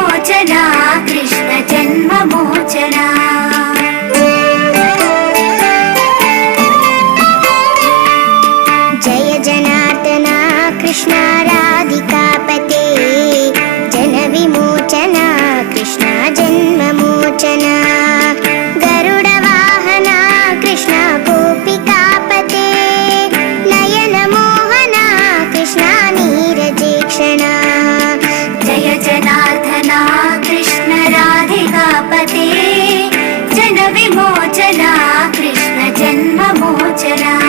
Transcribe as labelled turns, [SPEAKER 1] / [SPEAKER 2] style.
[SPEAKER 1] മോചനാ കൃഷ്ണ ജന്മ
[SPEAKER 2] ജയ ജനാർദ്ദന കൃഷ്ണ
[SPEAKER 1] चला